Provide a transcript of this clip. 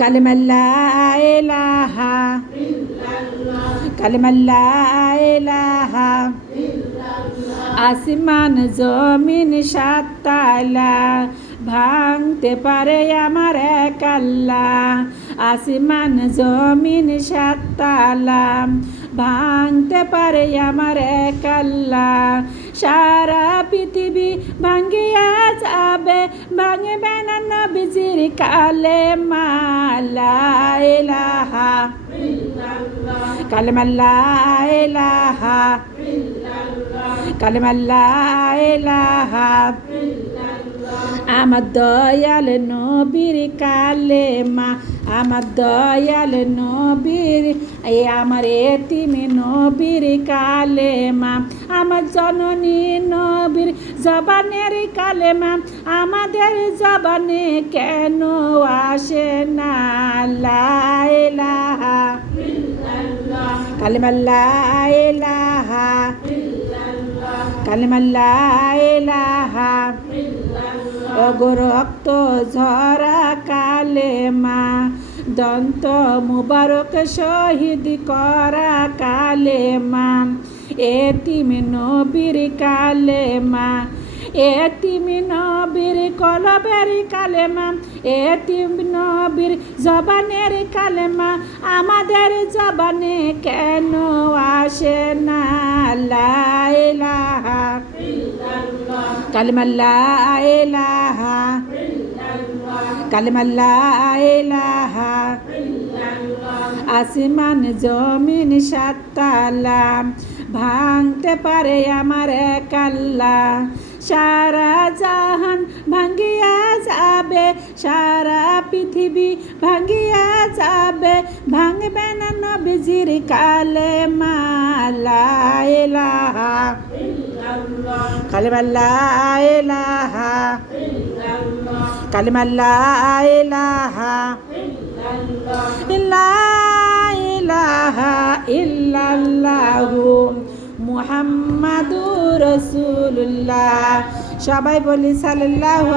কালিমাল্লা ইলাহা কালিমাল্লা ইলাহা আসমান জমিন সাততালা ভাঙতে পারে আমার এক আল্লাহ। আসমান জমিন সাততালা ভাঙতে পারে আমার এক আল্লাহ। সারা পৃথিবী ভাঙ্গিয়া যাবে ভাঙবে না নবীজির কালে মালা ইলাহা কালেমাল্লা ইলাহা কালেমাল্লা ইলাহা আমার দয়াল নবীর কালেমা আমার দয়াল নবীর এই আমার এতিমি নবীর কালেমা আমার জননী নবীর জবানের কালেমা আমাদের জবানে কেন আসে না? লাইলাহা কালেমাল্লা ইলাহা কালেমাল্লা ইলাহা ওগো রক্ত ঝরা কালেমা দন্ত মুবারক শহীদ করা কালেমা এতিম নবীর কালেমা এতিম নবীর কলবের কালেমা এতিম নবীর জবানের কালেমা আমাদের জবানে কেন আসে না? লাইলাহা কালিমাল্লা ইলাহা কালিমাল্লা ইলাহা আসমান জমিন সাততালা ভাঙতে পারে আমার এক আল্লাহ। সারা জাহান ভাঙ্গিয়া যাবে, সারা পৃথিবী ভাঙ্গিয়া যাবে। ভাঙবে না নবীজির কালে মালা ইলাহা কালিমাল্লা ইলাহা ইল্লা ইলাহা ইল্লাল্লাহু মুহাম্মাদুর সবাই বলি সাল্লাল্লাহু